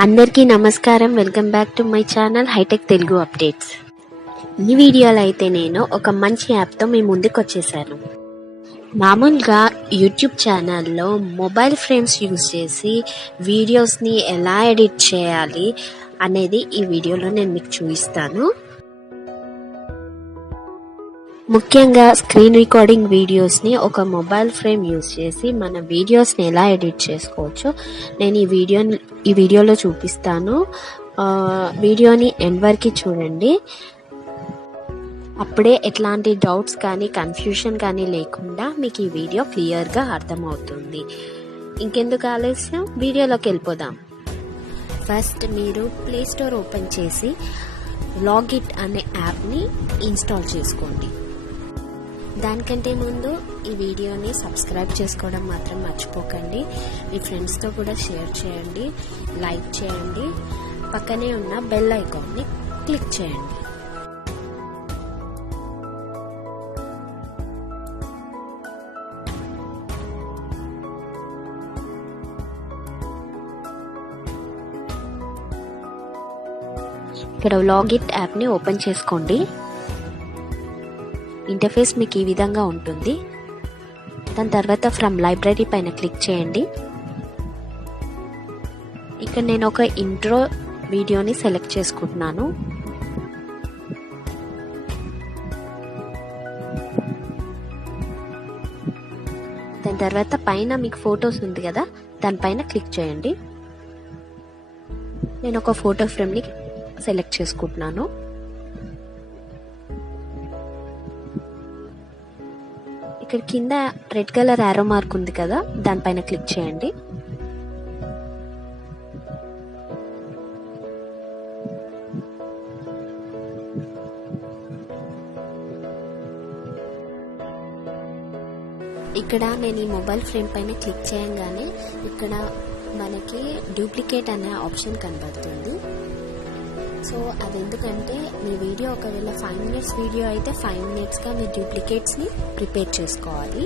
అందరికీ నమస్కారం. Welcome back to my channel hitech Telugu updates. ఈ వీడియోలో అయితే నేను ఒక మంచి యాప్తో మీ ముందుకు వచ్చేసాను. మామూలుగా యూట్యూబ్ ఛానల్లో మొబైల్ ఫ్రేమ్స్ యూజ్ చేసి వీడియోస్ని ఎలా ఎడిట్ చేయాలి అనేది ఈ వీడియోలో నేను మీకు చూపిస్తాను. ముఖ్యంగా స్క్రీన్ రికార్డింగ్ వీడియోస్ని ఒక మొబైల్ ఫ్రేమ్ యూజ్ చేసి మన వీడియోస్ని ఎలా ఎడిట్ చేసుకోవచ్చో నేను ఈ వీడియోలో చూపిస్తాను. వీడియోని ఎండ్ వరకు చూడండి. అప్పుడే ఎట్లాంటి డౌట్స్ కానీ కన్ఫ్యూషన్ కానీ లేకుండా మీకు ఈ వీడియో క్లియర్గా అర్థమవుతుంది. ఇంకెందుకు ఆలస్యం, వీడియోలోకి వెళ్ళిపోదాం. ఫస్ట్ మీరు ప్లే స్టోర్ ఓపెన్ చేసి లాగిట్ అనే యాప్ని ఇన్స్టాల్ చేసుకోండి. దానికంటే ముందు ఈ వీడియోని సబ్స్క్రైబ్ చేసుకోవడం మాత్రం మర్చిపోకండి. మీ ఫ్రెండ్స్తో కూడా షేర్ చేయండి, లైక్ చేయండి, పక్కనే ఉన్న బెల్ ఐకాన్ని క్లిక్ చేయండి. ఇక్కడ లాగిట్ యాప్ని ఓపెన్ చేసుకోండి. ఇంటర్ఫేస్ మీకు ఈ విధంగా ఉంటుంది. దాని తర్వాత ఫ్రమ్ లైబ్రరీ పైన క్లిక్ చేయండి. ఇక్కడ నేను ఒక ఇంట్రో వీడియోని సెలెక్ట్ చేసుకుంటున్నాను. దాని తర్వాత పైన మీకు ఫొటోస్ ఉంది కదా, దానిపైన క్లిక్ చేయండి. నేను ఒక ఫోటో ఫ్రేమ్ని సెలెక్ట్ చేసుకుంటున్నాను. ఇక్కడ కింద రెడ్ కలర్ యారో మార్క్ ఉంది కదా, దానిపైన క్లిక్ చేయండి. ఇక్కడ నేను ఈ మొబైల్ ఫ్రేమ్ పైన క్లిక్ చేయగానే ఇక్కడ మనకి డూప్లికేట్ అనే ఆప్షన్ కనబడుతుంది. సో అది ఎందుకంటే మీ వీడియో ఒకవేళ 5 minutes వీడియో అయితే 5 minutesగా మీ డూప్లికేట్స్ని ప్రిపేర్ చేసుకోవాలి.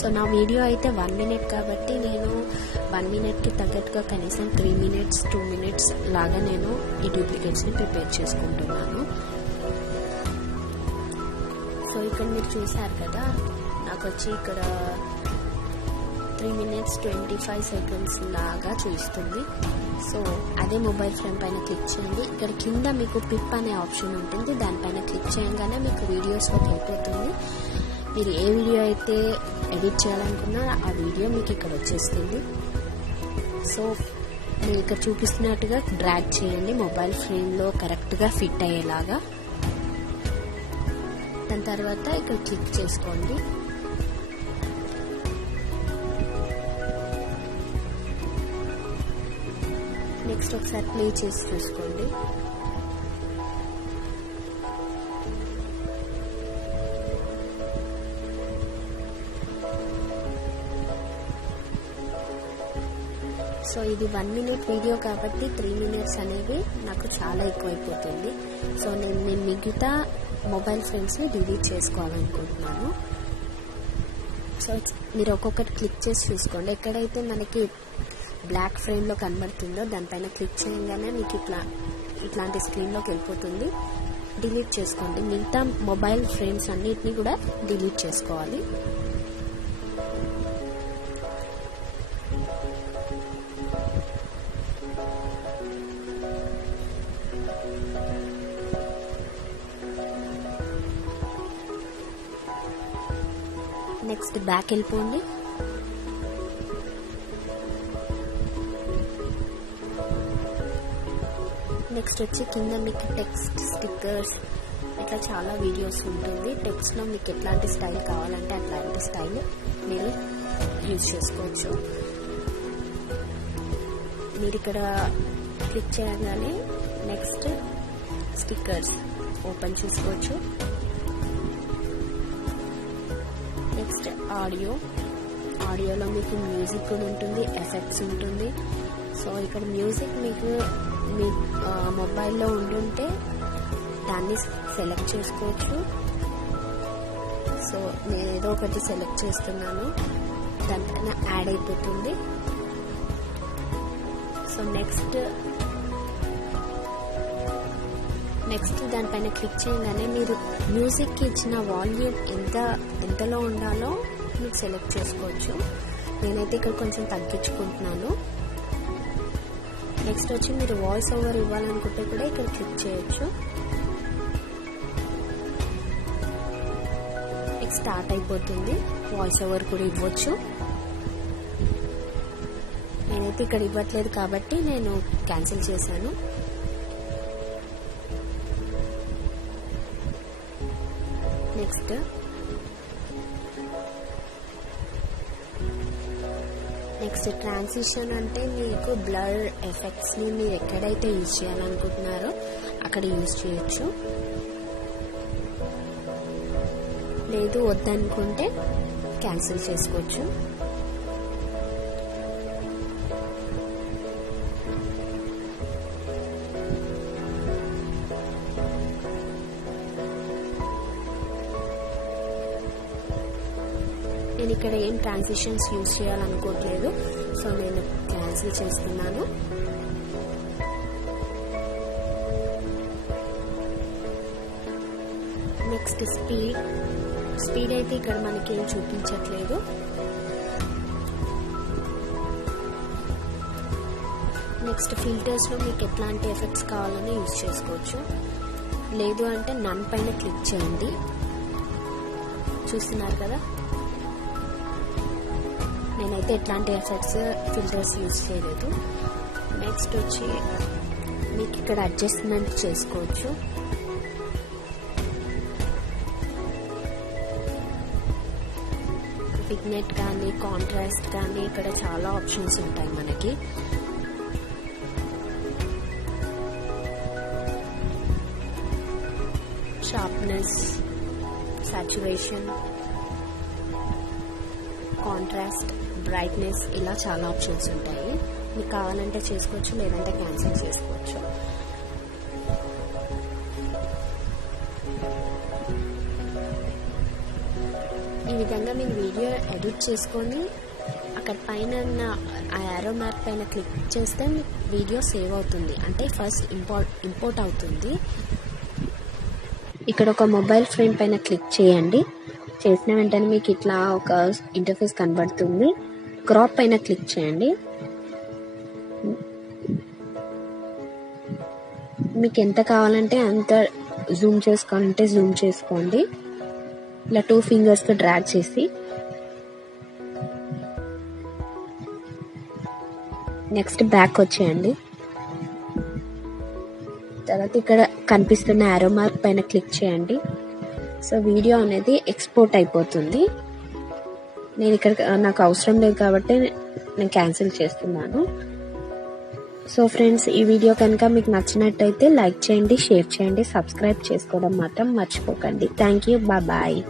సో నా వీడియో అయితే 1 minute కాబట్టి నేను 1 minuteకి తగ్గట్టుగా కనీసం 3 minutes 2 minutes లాగా నేను ఈ డూప్లికేట్స్ని ప్రిపేర్ చేసుకుంటున్నాను. సో ఇక్కడ మీరు చూసారు కదా, నాకు వచ్చి ఇక్కడ 3 minutes 25 seconds లాగా చూస్తుంది. సో అదే మొబైల్ ఫ్రేమ్ పైన క్లిక్ చేయండి. ఇక్కడ కింద మీకు పిప్ అనే ఆప్షన్ ఉంటుంది, దానిపైన క్లిక్ చేయగానే మీకు వీడియోస్లోకి వెళ్ళిపోతుంది. మీరు ఏ వీడియో అయితే ఎడిట్ చేయాలనుకున్నా ఆ వీడియో మీకు ఇక్కడ వచ్చేస్తుంది. సో నేను ఇక్కడ చూపిస్తున్నట్టుగా డ్రాగ్ చేయండి మొబైల్ ఫ్రేమ్లో కరెక్ట్గా ఫిట్ అయ్యేలాగా. దాని తర్వాత ఇక్కడ క్లిక్ చేసుకోండి. నెక్స్ట్ ఒకసారి ప్లే చేసి చూసుకోండి. సో ఇది 1 minute వీడియో కాబట్టి 3 minutes అనేవి నాకు చాలా ఎక్కువైపోతుంది. సో నేను మిగతా మొబైల్ ఫ్రేమ్స్ని డిలీట్ చేసుకోవాలనుకుంటున్నాను. సో మీరు ఒక్కొక్కటి క్లిక్ చేసి చూసుకోండి. ఎక్కడైతే మనకి బ్లాక్ ఫ్రేమ్లో కనబడుతుందో దానిపైన క్లిక్ చేయగానే మీకు ఇట్లాంటి స్క్రీన్లోకి వెళ్ళిపోతుంది. డిలీట్ చేసుకోండి. మిగతా మొబైల్ ఫ్రేమ్స్ అన్నిటినీ కూడా డిలీట్ చేసుకోవాలి. నెక్స్ట్ బ్యాక్ వెళ్ళిపోండి. నెక్స్ట్ వచ్చి కింద మీకు టెక్స్ట్, స్టిక్కర్స్, ఇట్లా చాలా వీడియోస్ ఉంటుంది. టెక్స్ట్లో మీకు ఎట్లాంటి స్టైల్ కావాలంటే అట్లాంటి స్టైల్ మీరు యూజ్ చేసుకోవచ్చు. మీరు ఇక్కడ క్లిక్ చేయగానే నెక్స్ట్ స్టిక్కర్స్ ఓపెన్ చేసుకోవచ్చు. నెక్స్ట్ ఆడియోలో మీకు మ్యూజిక్ కూడా ఉంటుంది, ఎఫెక్ట్స్ ఉంటుంది. సో ఇక్కడ మ్యూజిక్ మీకు మీ మొబైల్లో ఉండుంటే దాన్ని సెలెక్ట్ చేసుకోవచ్చు. సో నేను ఏదో ఒకటి సెలెక్ట్ చేస్తున్నాను, దానిపైన యాడ్ అయిపోతుంది. సో నెక్స్ట్ దానిపైన క్లిక్ చేయగానే మీరు మ్యూజిక్కి ఇచ్చిన వాల్యూమ్ ఎంతలో ఉండాలో మీకు సెలెక్ట్ చేసుకోవచ్చు. నేనైతే ఇక్కడ కొంచెం తగ్గించుకుంటున్నాను. నెక్స్ట్ వచ్చి మీరు వాయిస్ ఓవర్ ఇవ్వాలనుకుంటే కూడా ఇక్కడ క్లిక్ చేయొచ్చు. స్టార్ట్ అయిపోతుంది. వాయిస్ ఓవర్ కూడా ఇవ్వచ్చు. నేనైతే ఇక్కడ ఇవ్వట్లేదు కాబట్టి నేను క్యాన్సిల్ చేశాను. నెక్స్ట్ ట్రాన్సిషన్ అంటే మీకు బ్లర్ ఎఫెక్ట్స్ని మీరు ఎక్కడైతే యూజ్ చేయాలనుకుంటున్నారో అక్కడ యూజ్ చేయొచ్చు. లేదు వద్దనుకుంటే క్యాన్సిల్ చేసుకోవచ్చు. నేను ఇక్కడ ఏం ట్రాన్సిషన్స్ యూజ్ చేయాలనుకోవట్లేదు, సో నేను క్యాన్సిల్ చేస్తున్నాను. నెక్స్ట్ స్పీడ్ అయితే ఇక్కడ మనకి ఏం చూపించట్లేదు. నెక్స్ట్ ఫిల్టర్స్లో మీకు ఎట్లాంటి ఎఫెక్ట్స్ కావాలని యూజ్ చేసుకోవచ్చు. లేదు అంటే నన్ పైన క్లిక్ చేయండి. చూస్తున్నారు కదా, నేనైతే ఎట్లాంటి ఫిల్టర్స్ యూజ్ చేయలేదు. నెక్స్ట్ వచ్చి మీకు ఇక్కడ అడ్జస్ట్మెంట్ చేసుకోవచ్చు. విగ్నెట్ కానీ కాంట్రాస్ట్ కానీ ఇక్కడ చాలా ఆప్షన్స్ ఉంటాయి మనకి. షార్ప్నెస్, సాచురేషన్, కాంట్రాస్ట్, బ్రైట్నెస్ ఇలా చాలా ఆప్షన్స్ ఉంటాయి. మీకు కావాలంటే చేసుకోవచ్చు, లేదంటే క్యాన్సిల్ చేసుకోవచ్చు. ఈ విధంగా మీరు వీడియో ఎడిట్ చేసుకొని అక్కడ పైన ఆ యారో మార్క్ పైన క్లిక్ చేస్తే మీకు వీడియో సేవ్ అవుతుంది, అంటే ఫస్ట్ ఇంపోర్ట్ అవుతుంది. ఇక్కడ ఒక మొబైల్ ఫ్రేమ్ పైన క్లిక్ చేయండి. చేసిన వెంటనే మీకు ఇట్లా ఒక ఇంటర్ఫేస్ కనబడుతుంది. క్రాప్ పైన క్లిక్ చేయండి. మీకు ఎంత కావాలంటే అంత జూమ్ చేసుకోవాలంటే జూమ్ చేసుకోండి. ఇలా 2 ఫింగర్స్తో డ్రాగ్ చేసి నెక్స్ట్ బ్యాక్ వచ్చేయండి. తర్వాత ఇక్కడ కనిపిస్తున్న యారో మార్క్ పైన క్లిక్ చేయండి. సో వీడియో అనేది ఎక్స్పోర్ట్ అయిపోతుంది. నేను ఇక్కడ నాకు అవసరం లేదు కాబట్టి నేను క్యాన్సిల్ చేస్తున్నాను. సో ఫ్రెండ్స్, ఈ వీడియో కనుక మీకు నచ్చినట్టయితే లైక్ చేయండి, షేర్ చేయండి, సబ్స్క్రైబ్ చేసుకోవడం మాత్రం మర్చిపోకండి. Thank you, bye.